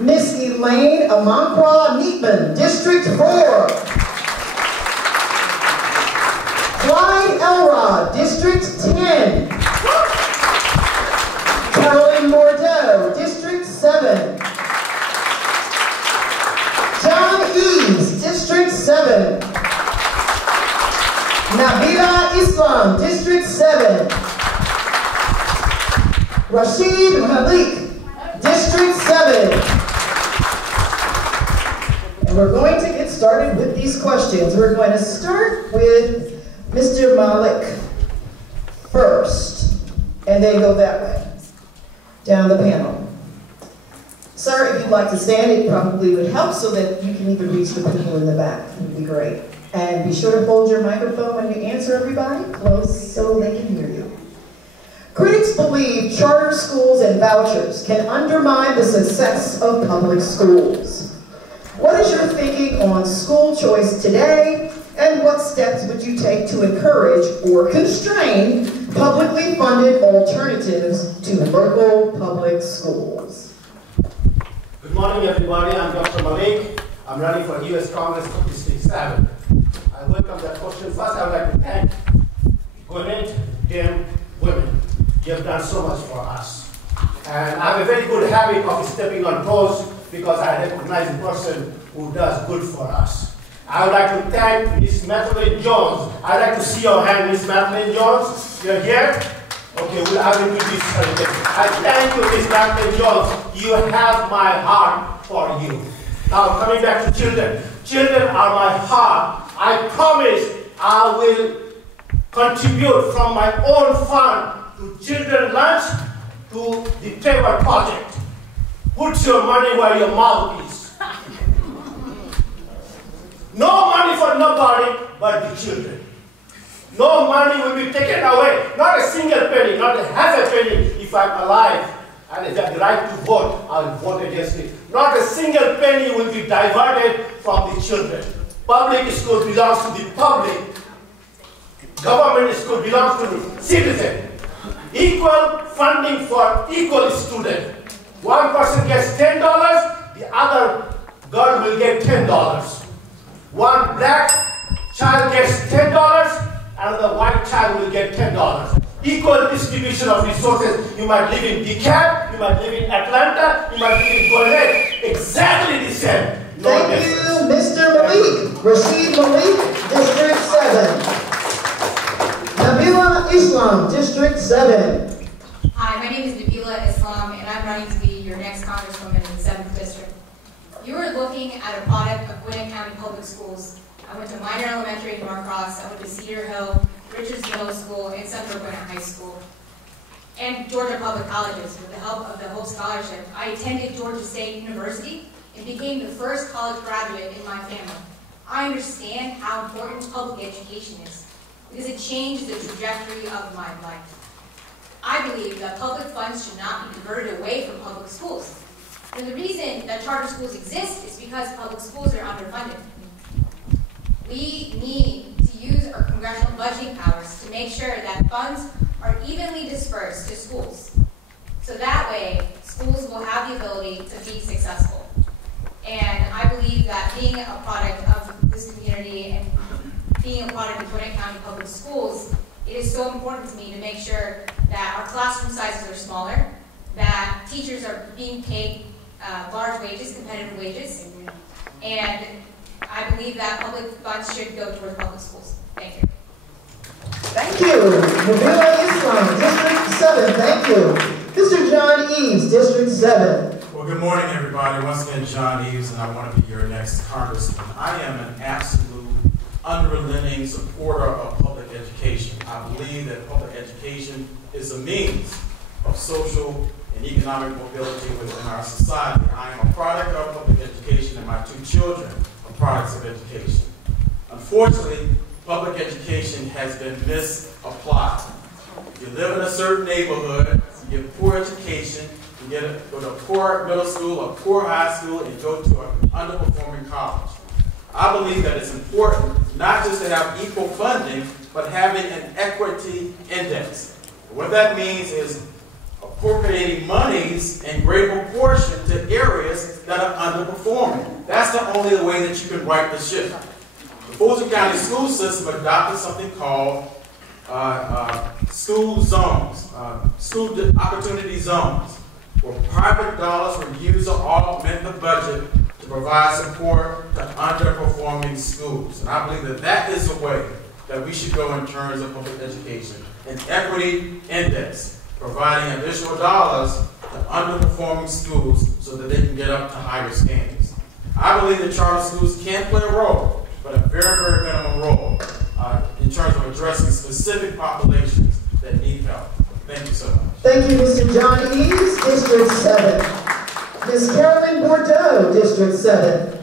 Miss Elaine Amankwah Neatman, District 4. Clyde Elrod, District 10. Carolyn Bordeaux, District 7. John Eaves, District 7. Nabilah Islam, District 7. Rashid Malik, District 7. And we're going to get started with these questions. We're going to start with Mr. Malik first, and then go that way, down the panel. Sir, if you'd like to stand, it probably would help so that you can even reach the people in the back. It would be great. And be sure to hold your microphone when you answer everybody close so they can hear you. Critics believe charter schools and vouchers can undermine the success of public schools. What is your thinking on school choice today, and what steps would you take to encourage or constrain publicly funded alternatives to local public schools? Good morning, everybody. I'm Dr. Malik. I'm running for U.S. Congress for District 7. I welcome that question. First, I would like to thank Gwinnet, Tim, women. You have done so much for us. And I have a very good habit of stepping on toes because I recognize a person who does good for us. I would like to thank Miss Madeline Jones. I'd like to see your hand, Miss Madeline Jones. You're here? Okay, well, I will do this. I thank you, Miss Madeline Jones. You have my heart for you. Now, coming back to children. Children are my heart. I promise I will contribute from my own fund to children's lunch to the Trevor Project. Put your money where your mouth is. No money for nobody but the children. No money will be taken away. Not a single penny, not a half a penny. If I'm alive and I have the right to vote, I'll vote against it. Not a single penny will be diverted from the children. Public school belongs to the public. Government school belongs to the citizen. Equal funding for equal student. One person gets $10, the other girl will get $10. One black child gets $10, another white child will get $10. Equal distribution of resources. You might live in DeKalb, you might live in Atlanta, you might live in Gwinnet. Exactly the same. No Thank you, Mr. Malik. Rashid Malik, District 7. Nabilah Islam, District 7. Hi, my name is Nabilah Islam, and I'm running to be your next Congresswoman in the 7th District. You are looking at a product of Gwinnet County Public Schools. I went to Minor Elementary in Norcross, I went to Cedar Hill, Richards Middle School, and Central Gwinnet High School, and Georgia Public Colleges. With the help of the Hope Scholarship, I attended Georgia State University and became the first college graduate in my family. I understand how important public education is, because it changes the trajectory of my life. I believe that public funds should not be diverted away from public schools. And the reason that charter schools exist is because public schools are underfunded. We need to use our congressional budgeting powers to make sure that funds are evenly dispersed to schools. So that way, schools will have the ability to be successful. And I believe that being a product of this community and being a product of Gwinnet County Public Schools, it is so important to me to make sure that our classroom sizes are smaller, that teachers are being paid large wages, competitive wages, and I believe that public funds should go towards public schools. Thank you. Thank you. Nabilah Islam, District 7. Thank you. Mr. John Eaves, District 7. Well, good morning, everybody. Once again, John Eaves, and I want to be your next congressman. I am an absolute, unrelenting supporter of public education. I believe that public education is a means of social and economic mobility within our society. I am a product of public education, and my two children are products of education. Unfortunately, public education has been misapplied. You live in a certain neighborhood, you get poor education, you go to a poor middle school, a poor high school, and go to an underperforming college. I believe that it's important not just to have equal funding, but having an equity index. What that means is a appropriating monies in great proportion to areas that are underperforming. That's the only way that you can right the ship. The Fulton County school system adopted something called school zones, school opportunity zones, where private dollars were used to augment the budget to provide support to underperforming schools. And I believe that that is the way that we should go in terms of public education. An equity index, providing additional dollars to underperforming schools so that they can get up to higher standings. I believe that charter schools can play a role, but a very, very minimum role in terms of addressing specific populations that need help. Thank you so much. Thank you, Mr. John Eaves, District 7. Ms. Carolyn Bordeaux, District 7.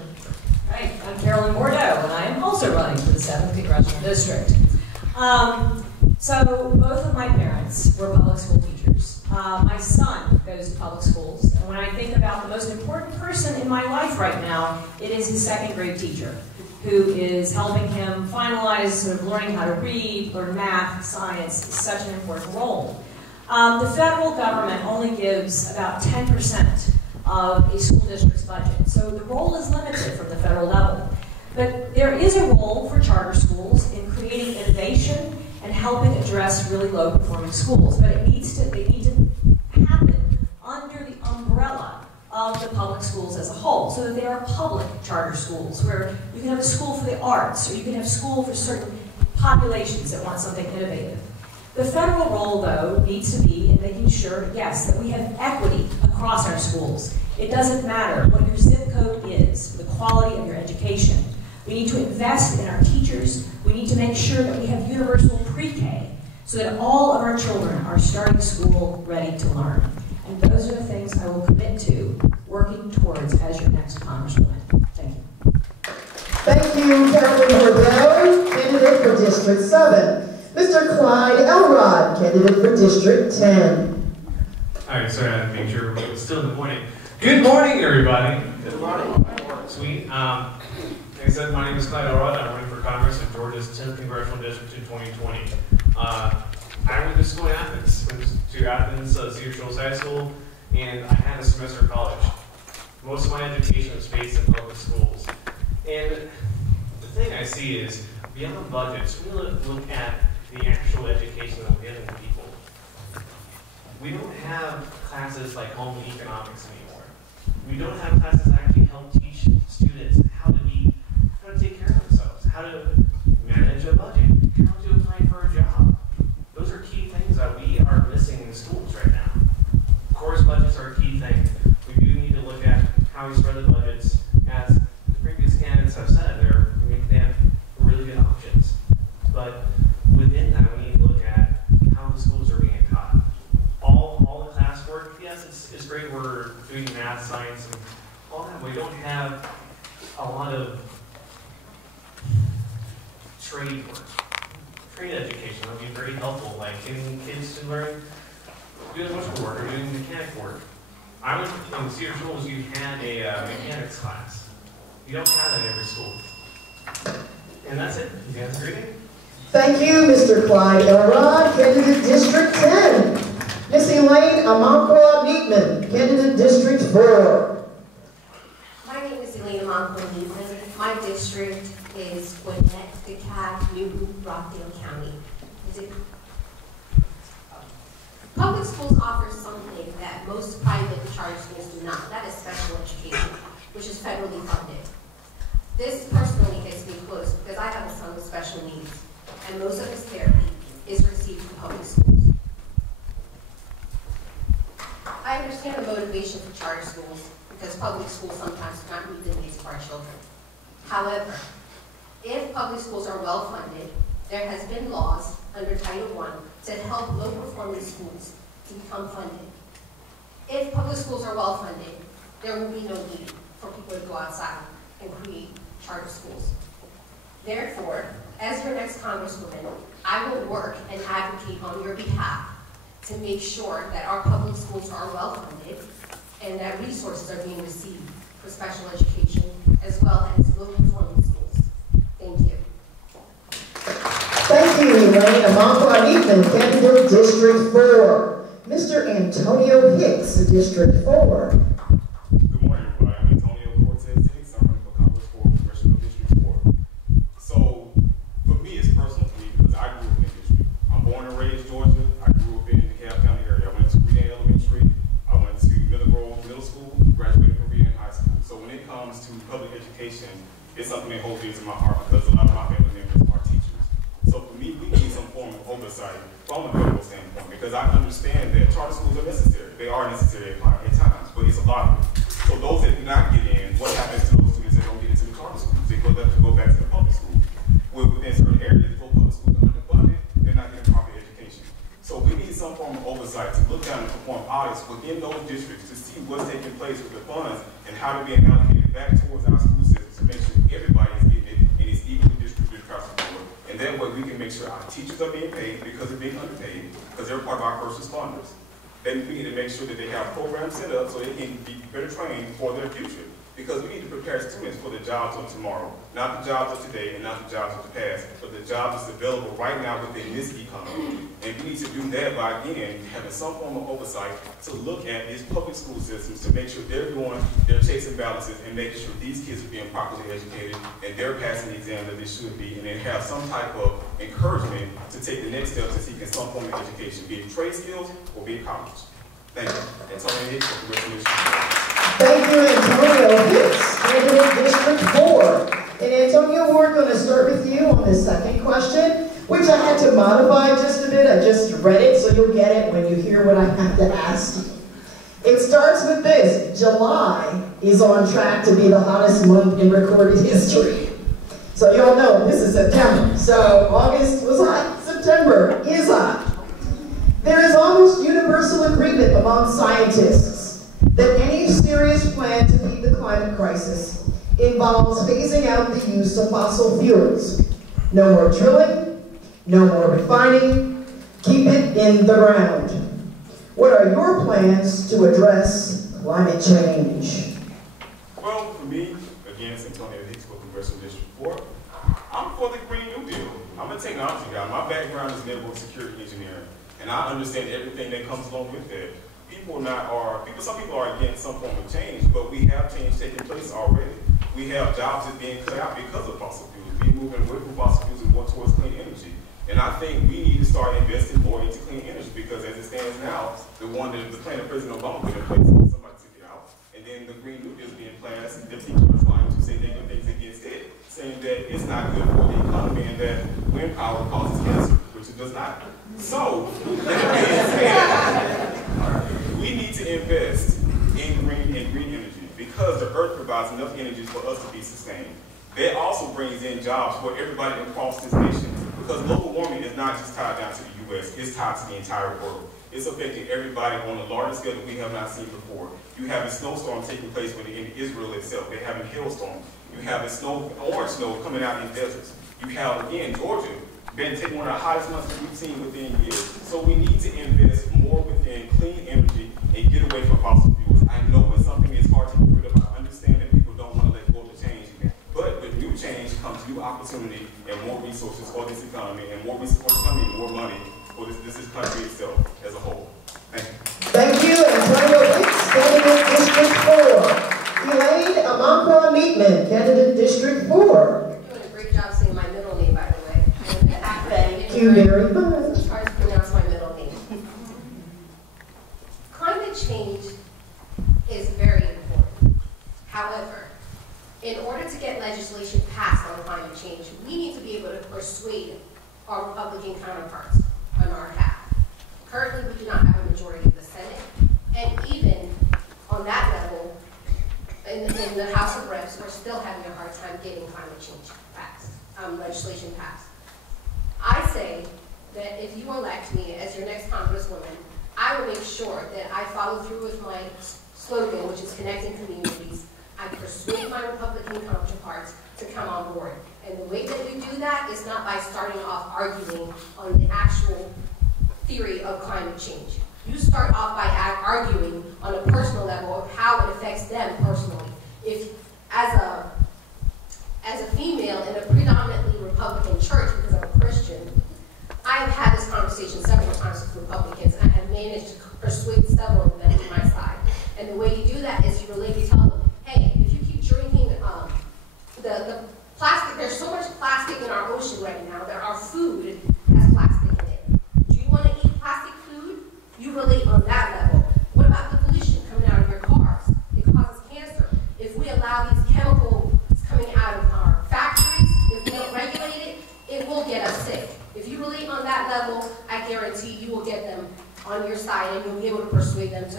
Hi, I'm Carolyn Bordeaux, and I am also running for the 7th Congressional District. So both of my parents were public school teachers. My son goes to public schools, and when I think about the most important person in my life right now, it is his 2nd grade teacher, who is helping him finalize sort of learning how to read, learn math, science. Is such an important role. The federal government only gives about 10% of a school district's budget, so the role is limited from the federal level. But there is a role for charter schools in creating innovation and helping address really low-performing schools, but they need to happen under the umbrella of the public schools as a whole, so that they are public charter schools, where you can have a school for the arts, or you can have a school for certain populations that want something innovative. The federal role, though, needs to be in making sure, yes, that we have equity across our schools. It doesn't matter what your zip code is, the quality of your education. We need to invest in our teachers. We need to make sure that we have universal pre-K so that all of our children are starting school ready to learn. And those are the things I will commit to working towards as your next Congresswoman. Thank you. Thank you, Carolyn Bordeaux, candidate for District 7. Mr. Clyde Elrod, candidate for District 10. All right, sorry, I had to make sure it was still in the morning. Good morning, everybody. Good morning. Sweet. Like I said, my name is Clyde Elrod. I'm running for Congress in Georgia's 10th Congressional District in 2020. I went to school in Athens. Went to Athens, Cedar Shoals High School, and I had a semester of college. Most of my education was based in public schools. And the thing I see is, beyond budgets, we look at the actual education that we're giving people. We don't have classes like home economics anymore. We don't have classes that actually help teach students how to take care of themselves, how to manage a budget, how to apply for a job. Those are key things that we are missing in schools right now. Of course, budgets are a key thing. We do need to look at how we spread the budgets. As the previous candidates have said, they have really good options. But within that, we need to look at how the schools are being taught. All the classwork, yes, it's great. We're doing math, science, and all that. We don't have a lot of trade work, trade education. That would be very helpful, like getting kids to learn doing electrical work or doing mechanic work. I went in Cedar Shoals, you had a mechanics class. You don't have that in every school. And that's it. You guys agree? Thank you, Mr. Clyde Elrod, candidate District 10. Miss Elaine Amankwah, candidate District 4. My name is Elaine Amankwah. My district is Gwinnet, DeKalb, Newton, Rockdale County. Public schools offer something that most private charter schools do not. That is special education, which is federally funded. This personally hits me close because I have a son with special needs, and most of his therapy is received from public schools. I understand the motivation for charter schools because public schools sometimes do not meet the needs of our children. However, if public schools are well funded, there has been laws under Title I to help low-performing schools to become funded. If public schools are well funded, there will be no need for people to go outside and create charter schools. Therefore, as your next Congresswoman, I will work and advocate on your behalf to make sure that our public schools are well funded and that resources are being received for special education as well as low-performing schools. Thank you. Thank you, Elaine Amankwah, candidate District 4. Mr. Antonio Hicks, District 4. Good morning, everybody. I'm Antonio Cortez Hicks. I'm running for Congress for Congressional District 4. So, for me, it's personal for me because I grew up in the district. I'm born and raised Georgia. I grew up in the DeKalb County area. I went to Gwinnet Elementary. I went to Middle School, graduated from Gwinnet High School. So when it comes to public education, it's something that holds dear to my heart because a lot of my family members are teachers. So for me, we need some form of oversight from a federal standpoint because I understand that charter schools are necessary. They are necessary at times, but it's a lot of them. So those that do not get in, what happens to those students that don't get into the charter schools? They go back to the public schools. Well, within certain areas, if public schools are underfunded, they're not getting proper education. So we need some form of oversight to look down and perform audits within those districts to see what's taking place with the funds and how they're being allocated back towards our school systems to make sure everybody is getting it and it's equally distributed across the board. And that way we can make sure our teachers are being paid because they're being underpaid because they're part of our first responders. Then we need to make sure that they have programs set up so they can be better trained for their future. Because we need to prepare students for the jobs of tomorrow, not the jobs of today and not the jobs of the past, but the jobs that's available right now within this economy. And we need to do that by, again, having some form of oversight to look at these public school systems to make sure they're doing their checks and balances and making sure these kids are being properly educated and they're passing the exam that they should be, and then have some type of encouragement to take the next step to seeking some form of education, be it trade skills or be it college. Thank you. Antonio Hicks, congratulations. Thank you, Antonio Hicks, candidate District 4. And Antonio, we're going to start with you on the second question, which I had to modify just a bit. I just read it, so you'll get it when you hear what I have to ask you. It starts with this. July is on track to be the hottest month in recorded history. So you all know this is September. So August was hot, September is hot. There is almost universal agreement among scientists that any serious plan to beat the climate crisis involves phasing out the use of fossil fuels. No more drilling, no more refining, keep it in the ground. What are your plans to address climate change? Well, for me, again, it's Antonio Hicks for Congressional District 4. I'm for the Green New Deal. I'm a technology guy. My background is network security engineering, and I understand everything that comes along with that. Some people are against some form of change, but we have change taking place already. We have jobs that are being cut out because of fossil fuels. We're moving away from fossil fuels and more towards clean energy. And I think we need to start investing more into clean energy because as it stands now, the one that the plan of President Obama put in place, somebody took it out. And then the Green New Deal is being passed, and the people are trying to say things against it, saying that it's not good for the economy and that wind power causes cancer, which it does not. So, we need to invest in green energy because the earth provides enough energy for us to be sustained. That also brings in jobs for everybody across this nation because global warming is not just tied down to the U.S., it's tied to the entire world. It's affecting everybody on a larger scale that we have not seen before. You have a snowstorm taking place in Israel itself. They're having hailstorms. You have a orange snow coming out in deserts. You have, again, Georgia been taking one of the hottest months that we've seen within years. So we need to invest more within clean energy and get away from fossil fuels. I know when something is hard to get rid of, I understand that people don't want to let go of the change. But with new change comes new opportunity and more resources for this economy and more resources coming, more money for this country itself as a whole. Thank you. Thank you, Antonio Hicks, candidate District 4. Elaine Amankwah Meatman, candidate District 4. You're doing a great job saying my middle name, by the way. Thank you very much. It's hard to pronounce my middle name. Climate change is very important. However, in order to get legislation passed on climate change, we need to be able to persuade our Republican counterparts on our behalf. Currently, we do not have a majority in the Senate, and even on that level, in the House of Reps, we're still having a hard time getting climate change passed, legislation passed. I say that if you elect me as your next Congresswoman, I will make sure that I follow through with my slogan, which is connecting communities. I persuade my Republican counterparts to come on board. And the way that you do that is not by starting off arguing on the actual theory of climate change. You start off by arguing on a personal level of how it affects them personally. If, as a female in a predominantly Republican church, because I'm a Christian, I have had this conversation several times with Republicans, and I have managed to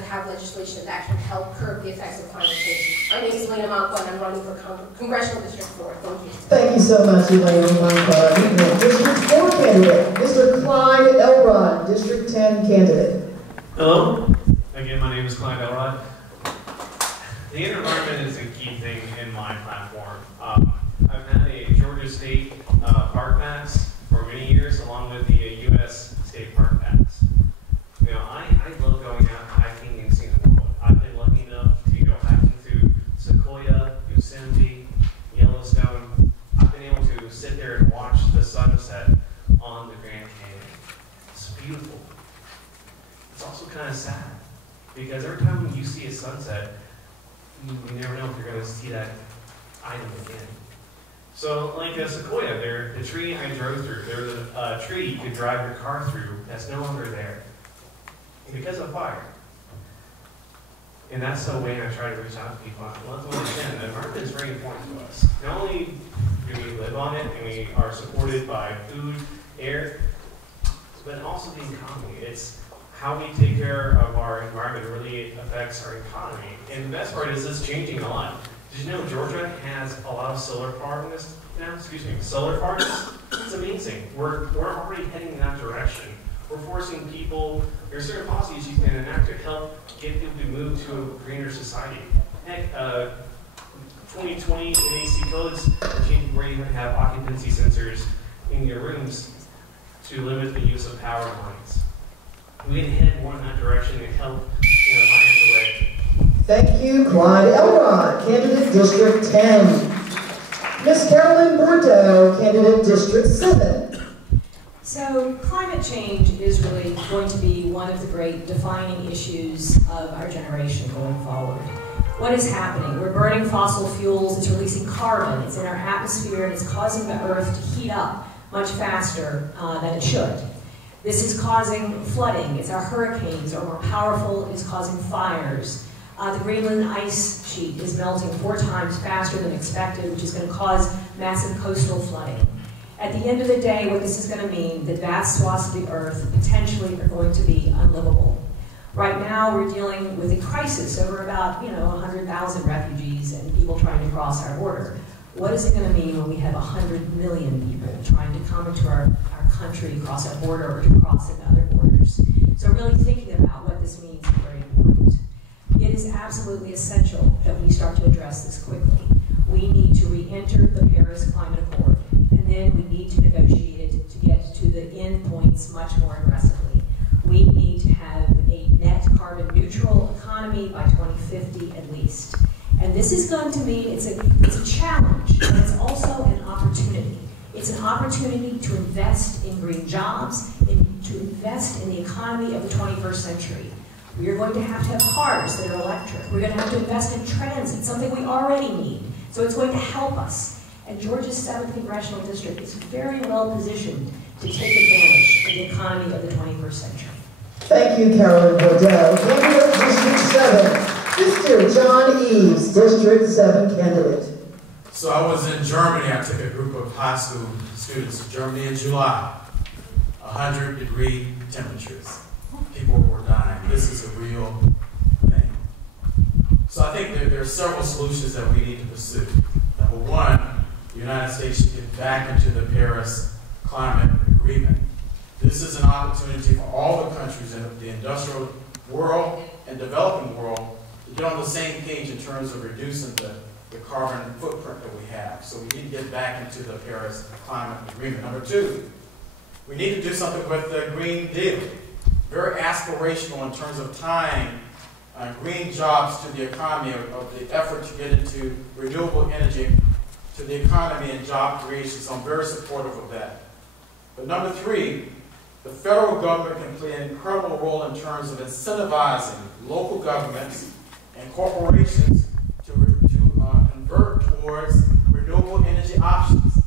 have legislation that can help curb the effects of climate change. My name is Elaine Amankwah, and I'm running for Congressional District 4. Thank you. Thank you so much, Elaine Amankwah. District 4 candidate, Mr. Clyde Elrod, District 10 candidate. Hello. Again, my name is Clyde Elrod. The environment is a key thing in my platform. I've had a Georgia State Park Pass for many years, along with the U.S. State Park Pass. You know, I love going out hiking and seeing the world. I've been lucky enough to go hiking through Sequoia, Yosemite, Yellowstone. I've been able to sit there and watch the sunset on the Grand Canyon. It's beautiful. It's also kind of sad, because every time you see a sunset, you never know if you're going to see that item again. So, like a Sequoia, the tree I drove through, there's a tree you could drive your car through that's no longer there because of fire. And that's the way I try to reach out to people. Well, that's what I'm saying. The environment is very important to us. Not only do we live on it and we are supported by food, air, but also the economy. It's how we take care of our environment really affects our economy. And the best part is it's changing a lot. Did you know Georgia has a lot of solar farms now? Solar farms? It's amazing. We're already heading in that direction. We're forcing people, there are certain policies you can enact to help get people to move to a greener society. Heck, 2020 NAC codes are changing where you have occupancy sensors in your rooms to limit the use of power lines. We can head more in that direction and help in a financial way. Thank you, Clyde Elrod, candidate District 10. Ms. Carolyn Bordeaux, candidate District 7. So climate change is really going to be one of the great defining issues of our generation going forward. What is happening? We're burning fossil fuels, it's releasing carbon, it's in our atmosphere, and it's causing the Earth to heat up much faster than it should. This is causing flooding, it's our hurricanes are more powerful, it's causing fires. The Greenland ice sheet is melting 4 times faster than expected, which is going to cause massive coastal flooding. At the end of the day, what this is going to mean, that vast swaths of the Earth potentially are going to be unlivable. Right now, we're dealing with a crisis over about 100,000 refugees and people trying to cross our border. What is it going to mean when we have 100 million people trying to come into our country, cross our border, or to cross into other borders? So really thinking about what this means is very important. It is absolutely essential that we start to address this quickly. We need to re-enter the Paris Climate Accord, and then we need to negotiate it to get to the end points much more aggressively. We need to have a net carbon neutral economy by 2050 at least. And this is going to mean it's a challenge, but it's also an opportunity. It's an opportunity to invest in green jobs, and to invest in the economy of the 21st century. We are going to have cars that are electric. We're going to have to invest in transit, something we already need. So it's going to help us. And Georgia's 7th Congressional District is very well positioned to take advantage of the economy of the 21st century. Thank you, Carolyn Bordeaux. Candidate District 7, Mr. John Eaves, District 7 candidate. So I was in Germany. I took a group of high school students to Germany in July. 100-degree temperatures. People were dying. This is a real thing. So I think there are several solutions that we need to pursue. Number one, the United States should get back into the Paris Climate Agreement. This is an opportunity for all the countries in the industrial world and developing world to get on the same page in terms of reducing the carbon footprint that we have. So we need to get back into the Paris Climate Agreement. Number two, we need to do something with the Green Deal. Very aspirational in terms of tying green jobs to the economy, of the effort to get into renewable energy to the economy and job creation. So I'm very supportive of that. But number three, the federal government can play an incredible role in terms of incentivizing local governments and corporations to convert towards renewable energy options.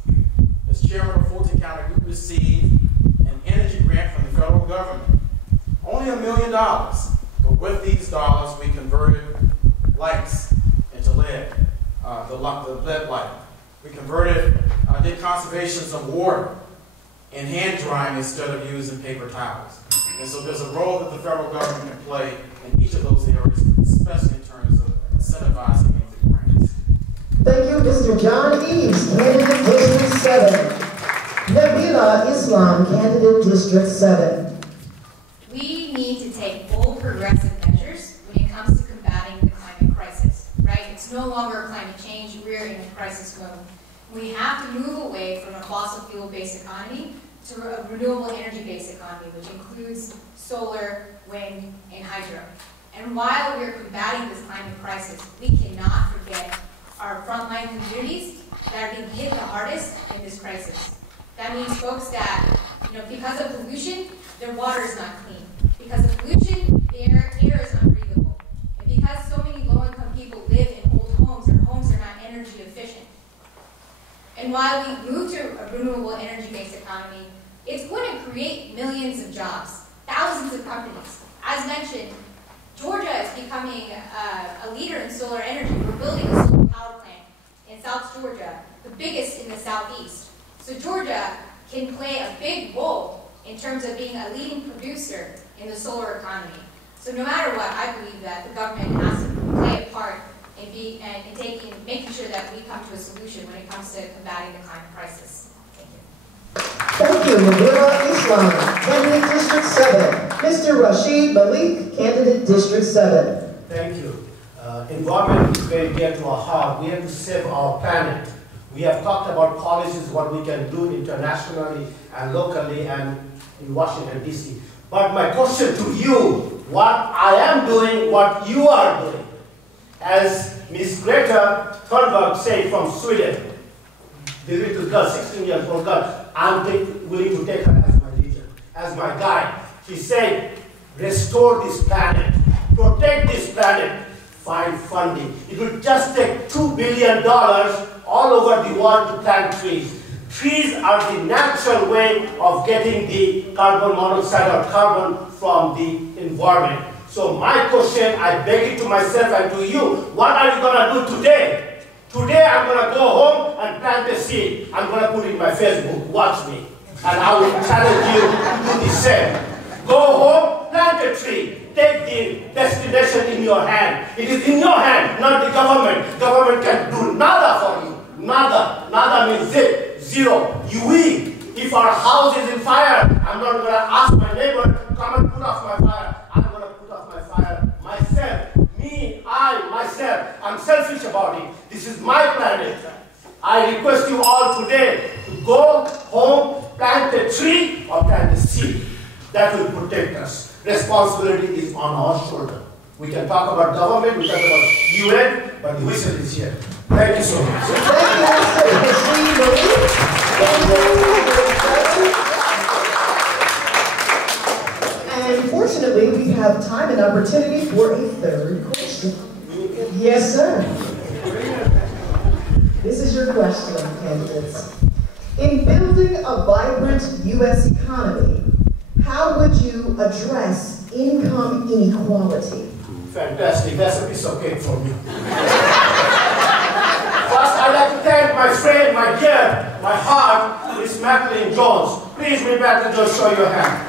As chairman of Fulton County, we received an energy grant from the federal government. Only $1 million, but with these dollars, we converted lights into LED, the LED light. We converted, did conservations of water and hand drying instead of using paper towels. And so there's a role that the federal government can play in each of those areas, especially in terms of incentivizing the grants. Thank you, Mr. John Eaves, candidate District 7. Nabilah Islam, candidate District 7. We need to take bold progressive measures when it comes to combating the climate crisis, right? It's no longer climate change, we're in a crisis mode. We have to move away from a fossil fuel-based economy to a renewable energy-based economy, which includes solar, wind, and hydro. And while we're combating this climate crisis, we cannot forget our frontline communities that are being hit the hardest in this crisis. That means folks that, because of pollution, their water is not clean. Because of pollution, their air is unbreathable. And because so many low-income people live in old homes, their homes are not energy efficient. And while we move to a renewable energy-based economy, it's going to create millions of jobs, thousands of companies. As mentioned, Georgia is becoming a leader in solar energy. We're building a solar power plant in South Georgia, the biggest in the Southeast. So Georgia can play a big role in terms of being a leading producer in the solar economy. So no matter what, I believe that the government has to play a part in making sure that we come to a solution when it comes to combating the climate crisis. Thank you, Nabilah Islam, candidate District 7. Mr. Rashid Malik, candidate District 7. Thank you. Environment is very dear to our heart. We have to save our planet. We have talked about policies, what we can do internationally and locally and in Washington, D.C. But my question to you, what I am doing, what you are doing. As Ms. Greta Thunberg said from Sweden, the little girl, 16 years old girl, I'm willing to take her as my leader, as my guide. She said, restore this planet, protect this planet, find funding. It will just take $2 billion all over the world to plant trees. Trees are the natural way of getting the carbon monoxide or carbon from the environment. So my question, I beg it to myself and to you, what are you going to do today? Today I'm going to go home and plant a seed. I'm going to put it in my Facebook, watch me. And I will challenge you to do the same. Go home, plant a tree. Take the destination in your hand. It is in your hand, not the government. Government can do nada for you. Nada. Nada means zero. We, if our house is in fire, I'm not going to ask my neighbor to come and put off my fire. I'm going to put off my fire myself. Me, myself. I'm selfish about it. This is my planet. I request you all today to go home, plant a tree or plant a seed. That will protect us. Responsibility is on our shoulder. We can talk about government, we can talk about UN, but the whistle is here. Thank you so much. And fortunately, we have time and opportunity for a third question. Yes, sir. This is your question, candidates. In building a vibrant U.S. economy, how would you address income inequality? Fantastic. That's a piece of cake for me. First, I'd like to thank my friend, my dear, my heart, Miss Madeline Jones. Please, Miss Madeline Jones, show your hand.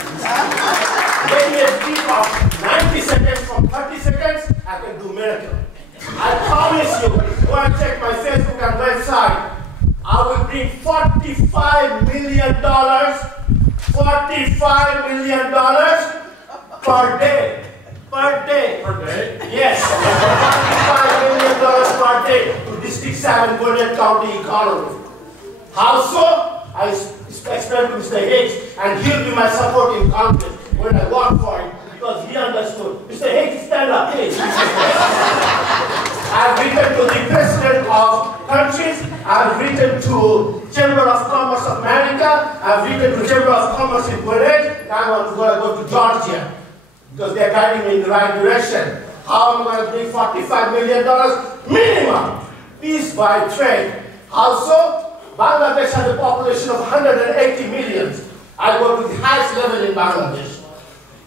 Give me a clip of 90 seconds from 30 seconds, I can do miracle. I promise you, go and check my Facebook and website. I will bring $45 million $45 million per day. Per day. Per day? Yes. $45 million per day to District 7 Gwinnet County economy. How so? I explained to Mr. Hicks, and he'll be my support in Congress when I work for him, because he understood. Mr. Hicks, stand up, please. I've written to the President of countries, I've written to Chamber of Commerce of America, I've written to Chamber of Commerce in Bordeaux, and I'm going to go to Georgia, because they're guiding me in the right direction. How am I going to bring $45 million minimum? Peace by trade. Also, Bangladesh has a population of 180 million. I work with the highest level in Bangladesh.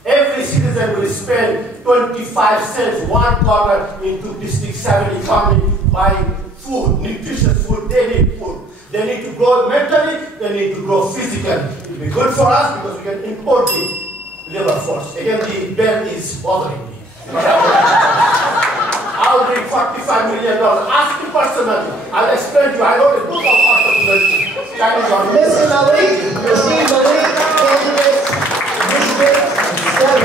Every citizen will spend 25 cents, $1 into District 7 economy buying food, nutritious food. They need food. They need to grow mentally, they need to grow physically. It will be good for us because we can import it labor force. Again, the bell is bothering me. I'll bring $45 million. Ask me personally. I'll explain to you. I wrote a book of entrepreneurship. Mr. Malik, Rashid Malik, candidate District 7.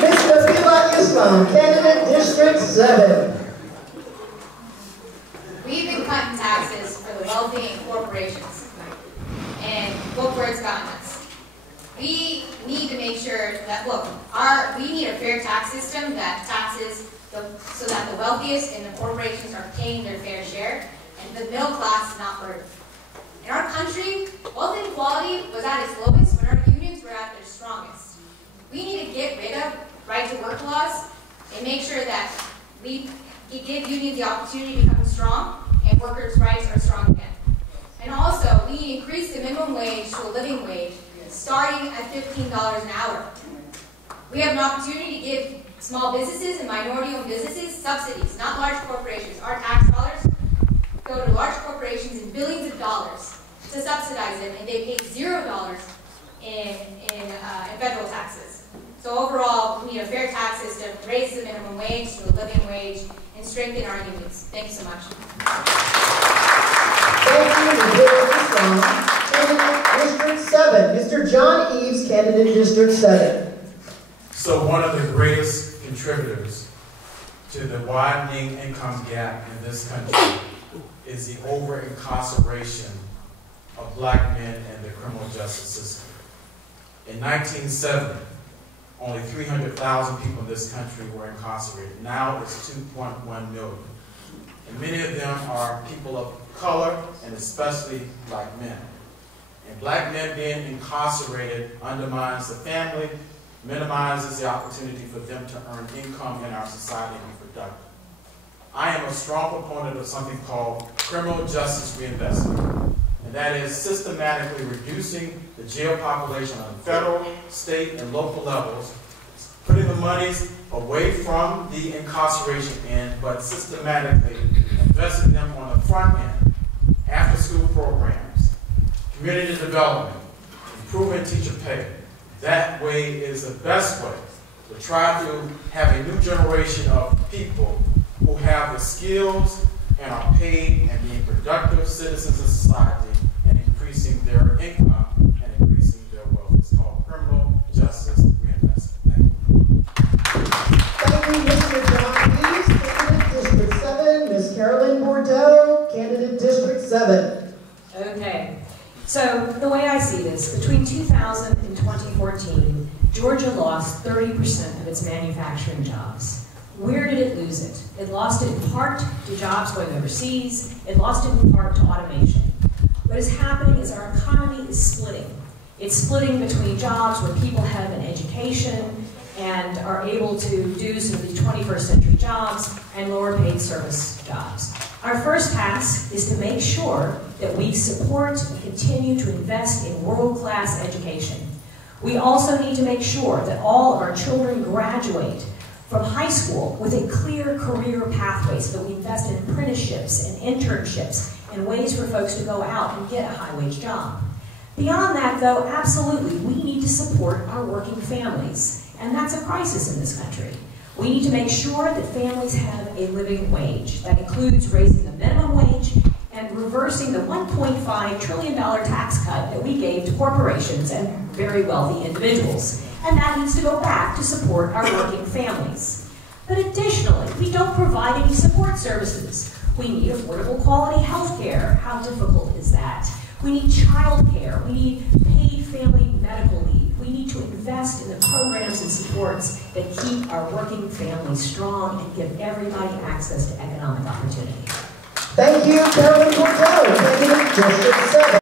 Ms. Nabilah Islam, candidate District 7. We've been cutting taxes for the wealthy and corporations. And look where it's gotten us. We need to make sure that, look, we need a fair tax system that taxes so that the wealthiest and the corporations are paying their fair share, and the middle class is not burdened. In our country, wealth inequality was at its lowest when our unions were at their strongest. We need to get rid of right-to-work laws and make sure that we give unions the opportunity to become strong and workers' rights are strong again. And also, we need to increase the minimum wage to a living wage, starting at $15 an hour. We have an opportunity to give small businesses and minority-owned businesses subsidies, not large corporations. Our tax dollars go to large corporations in billions of dollars to subsidize them, and they pay $0 in federal taxes. So overall, we need a fair tax system, raise the minimum wage to a living wage, and strengthen our unions. Thank you so much. Thank you, candidate District 7. Mr. John Eaves, candidate District 7. So one of the greatest contributors to the widening income gap in this country is the over-incarceration of black men in the criminal justice system. In 1970, only 300,000 people in this country were incarcerated. Now it's 2.1 million. And many of them are people of color, and especially black men. And black men being incarcerated undermines the family, minimizes the opportunity for them to earn income in our society and be productive. I am a strong proponent of something called criminal justice reinvestment, and that is systematically reducing the jail population on federal, state, and local levels, putting the monies away from the incarceration end, but systematically investing them on the front end, after-school programs, community development, improving teacher pay. That way is the best way to try to have a new generation of people who have the skills and are paid and being productive citizens of society and increasing their income and increasing their wealth. It's called criminal justice reinvestment. Thank you. Thank you, Mr. John Eaves, candidate District 7. Ms. Carolyn Bordeaux, candidate District 7. Okay. So the way I see this, between 2000 and 2014, Georgia lost 30% of its manufacturing jobs. Where did it lose it? It lost it in part to jobs going overseas. It lost it in part to automation. What is happening is our economy is splitting. It's splitting between jobs where people have an education and are able to do some of these 21st century jobs and lower paid service jobs. Our first task is to make sure that we support and continue to invest in world-class education. We also need to make sure that all of our children graduate from high school with a clear career pathway so that we invest in apprenticeships and internships and ways for folks to go out and get a high-wage job. Beyond that, though, absolutely, we need to support our working families. And that's a crisis in this country. We need to make sure that families have a living wage. That includes raising the minimum wage and reversing the $1.5 trillion tax cut that we gave to corporations and very wealthy individuals. And that needs to go back to support our working families. But additionally, we don't provide any support services. We need affordable quality health care. How difficult is that? We need child care. We need paid family medical leave. We need to invest in the programs and supports that keep our working families strong and give everybody access to economic opportunity. Thank you, Carolyn Bordeaux, candidate District 7.